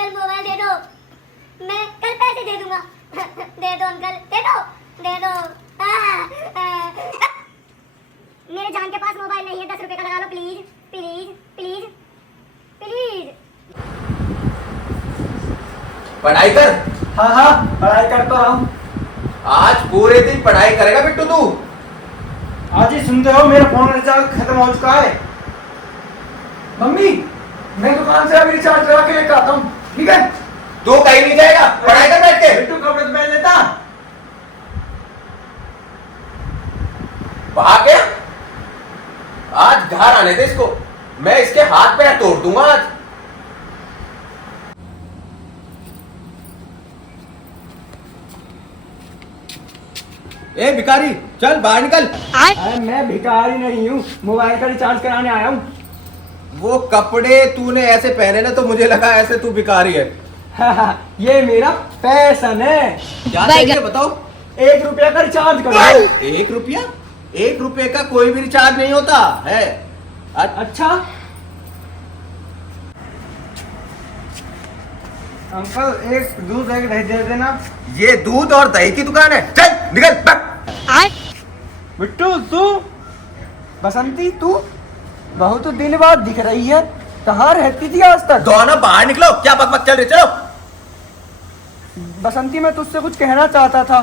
Uncle mobile दे दो, मैं कल पैसे दे दूंगा। दे दो अंकल, दे दो, दे दो। मेरे जान के पास मोबाइल नहीं है, 10 रुपए का लगा लो प्लीज, प्लीज, प्लीज, प्लीज। पढ़ाई कर। हाँ हाँ पढ़ाई करता रहा हूँ। आज पूरे दिन पढ़ाई करेगा बिट्टू तू? आज ही सुनते हो मेरा फोन रिचार्ज खत्म हो चुका है। मम्मी मैं दुकान से अभी रिचार्ज करा के लेकर आता हूँ, ठीक है? तू कहीं नहीं जाएगा, पढ़ाई कर बैठ के। बिट्टू कपड़े तो पहन लेता। भाग गया? आज घर आने दे इसको, मैं इसके हाथ पैर तोड़ दूंगा आज। ए भिखारी, चल बाहर निकल। अरे मैं भिखारी नहीं हूँ, मोबाइल का रिचार्ज कराने आया हूँ। वो कपड़े तूने ऐसे पहने ना तो मुझे लगा ऐसे तू भिखारी है। ये मेरा फैशन है। क्या चाहिए बताओ? 1 रुपया का रिचार्ज करो। 1 रुपया? 1 रुपये का कोई भी रिचार्ज नहीं होता है। अच्छा अंकल एक दूध एक दही दे देना। ये दूध और दही की दुकान है, चल निकल भाग। बिट्टू तू, बसंती तू बहुत दिन बाद दिख रही है, कहाँ रहती थी आज तक? दोनों बाहर निकलो, क्या बकबक चल रही, चलो। बसंती मैं तुझसे कुछ कहना चाहता था,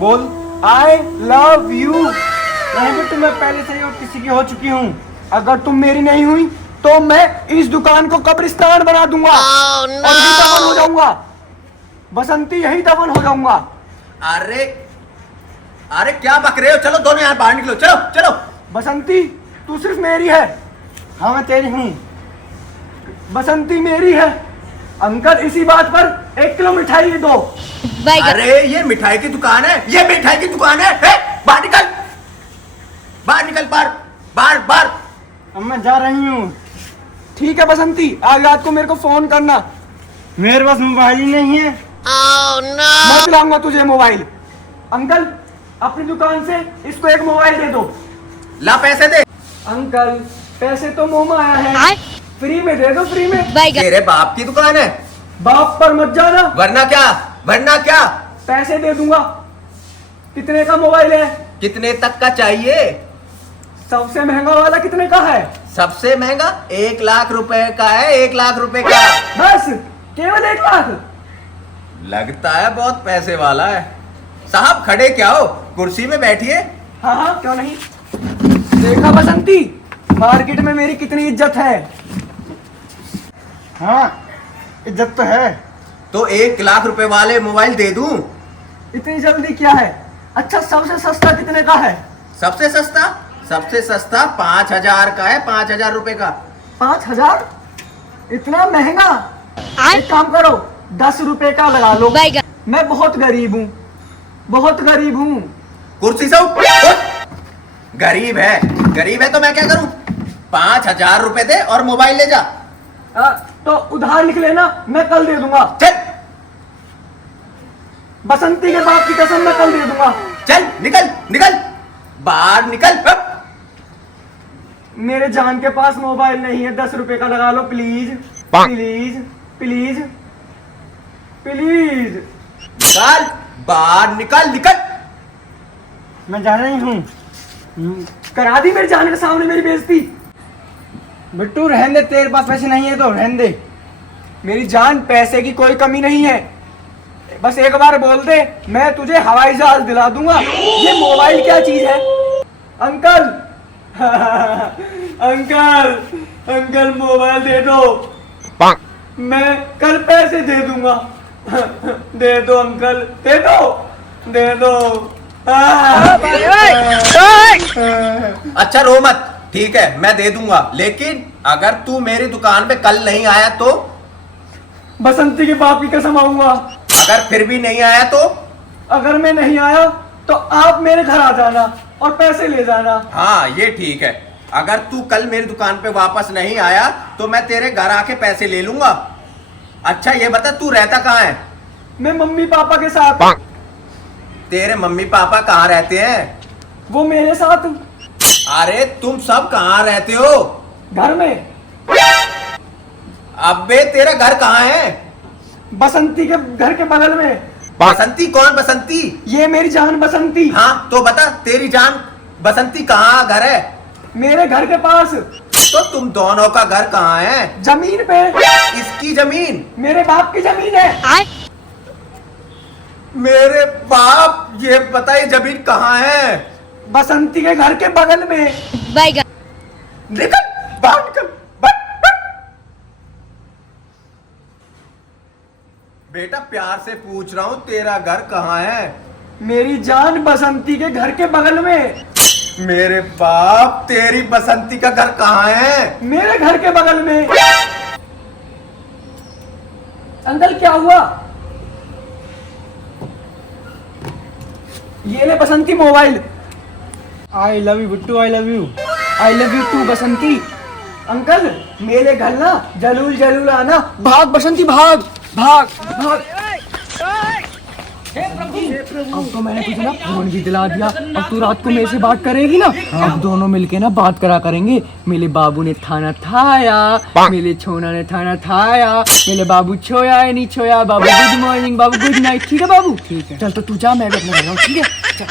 बोल। आई लव यू। नहीं बिट्टू मैं पहले से ही और किसी की हो चुकी हूँ, अगर तुम मेरी नहीं हुई तो मैं इस दुकान को कब्रिस्तान बना दूंगा। और यही दफन हो जाऊंगा बसंती, यही दफन हो जाऊंगा। अरे अरे क्या बक रहे हो, चलो दोनों यहाँ बाहर निकलो, चलो चलो। बसंती तू सिर्फ मेरी है। हाँ मैं तेरी हूँ, बसंती मेरी है। अंकल इसी बात पर 1 किलो मिठाई दो। अरे ये मिठाई की दुकान है, ये मिठाई की दुकान है। बाहर निकल, बाहर निकल, बाहर बाहर बाहर। अब मैं जा रही हूँ। ठीक है बसंती, आज रात को मेरे को फोन करना। मेरे पास मोबाइल ही नहीं है। मैं दिलाऊंगा तुझे मोबाइल। अंकल अपनी दुकान से इसको एक मोबाइल दे दो। ला पैसे दे। अंकल पैसे तो मुंह में आया है, फ्री में दे दो, फ्री में। तेरे बाप की दुकान है, बाप पर मत जाना, वरना क्या, वरना क्या? पैसे दे दूंगा। कितने का मोबाइल है? कितने तक का चाहिए? सबसे महंगा वाला कितने का है? सबसे महंगा 1 लाख रुपए का है, 1 लाख रुपए का। बस केवल 1 लाख? लगता है बहुत पैसे वाला है। साहब खड़े क्या हो, कुर्सी में बैठिए। हाँ हाँ क्यों नहीं। देखा बसंती, मार्केट में मेरी कितनी इज्जत है। हाँ इज्जत तो है। तो 1 लाख रुपए वाले मोबाइल दे दूं? इतनी जल्दी क्या है? अच्छा सबसे सस्ता कितने का है? सबसे सस्ता? सबसे सस्ता 5,000 का है, 5,000 रुपए का। 5,000? इतना महंगा? एक काम करो 10 रुपए का लगा लो। मैं बहुत गरीब हूँ, बहुत गरीब हूँ। कुर्सी से उठ। गरीब है, गरीब है तो मैं क्या करूं? 5,000 रुपए दे और मोबाइल ले जा। तो उधार लिख लेना, मैं कल दे दूंगा। चल बसंती के बाप की कसम, मैं कल दे दूंगा। चल निकल निकल, बाहर निकल। मेरे जान के पास मोबाइल नहीं है, 10 रुपए का लगा लो प्लीज, प्लीज, प्लीज, प्लीज। निकाल, बाहर निकल, निकल। मैं जा रही हूँ। करा दी मेरे जान के सामने मेरी बेइज्जती। बिट्टू रहने दे, तेरे पास पैसे नहीं है तो रहने दे। मेरी जान पैसे की कोई कमी नहीं है, बस एक बार बोल दे मैं तुझे हवाई जहाज दिला दूंगा। ये मोबाइल क्या चीज है? अंकल अंकल अंकल मोबाइल दे दो, मैं कल पैसे दे दूंगा। दे दो अंकल, दे दो, दे दो। अच्छा रो मत, ठीक है मैं दे दूंगा, लेकिन अगर तू मेरी दुकान पे कल नहीं आया तो? बसंती के बाप की कसम आऊंगा। अगर फिर भी नहीं आया तो? अगर मैं नहीं आया तो आप मेरे घर आ जाना और पैसे ले जाना। हाँ ये ठीक है, अगर तू कल मेरी दुकान पे वापस नहीं आया तो मैं तेरे घर आके पैसे ले लूंगा। अच्छा ये बता तू रहता कहाँ है? मैं मम्मी पापा के साथ। तेरे मम्मी पापा कहाँ रहते हैं? वो मेरे साथ। अरे तुम सब कहाँ रहते हो? घर में। अबे तेरा घर कहाँ है? बसंती के घर के बगल में। बसंती? कौन बसंती? ये मेरी जान बसंती। हाँ तो बता, तेरी जान बसंती कहाँ घर है? मेरे घर के पास। तो तुम दोनों का घर कहाँ है? जमीन पे। इसकी जमीन? मेरे बाप की जमीन है। मेरे बाप, ये बता ये जमीन कहाँ है? बसंती के घर के बगल में। निकल बाहर, निकल बाहर। बेटा प्यार से पूछ रहा हूँ, तेरा घर कहाँ है? मेरी जान बसंती के घर के बगल में। मेरे बाप, तेरी बसंती का घर कहाँ है? मेरे घर के बगल में। अंकल क्या हुआ? ये ले Basanti mobile. I love you Bittu, I love you. I love you too Basanti. Uncle मेरे घर ना जरूर जरूर आना। भाग बसंती, भाग भाग भाग। अब तो मैंने तुझे ना फोन भी दिला दिया। अब तू रात को मेरे से बात करेगी ना। अब दोनों मिलके ना बात करा करेंगे। मेरे बाबू ने थाना थाया, मेरे छोना ने थाना थाया, मेरे बाबू छोया है नहीं छोया। बाबू गुड मॉर्निंग, बाबू गुड नाइट। ठीक है बाबू? ठीक है। चल तो तू जा, मैं भी अपना घर जाऊँ। ठीक है चल।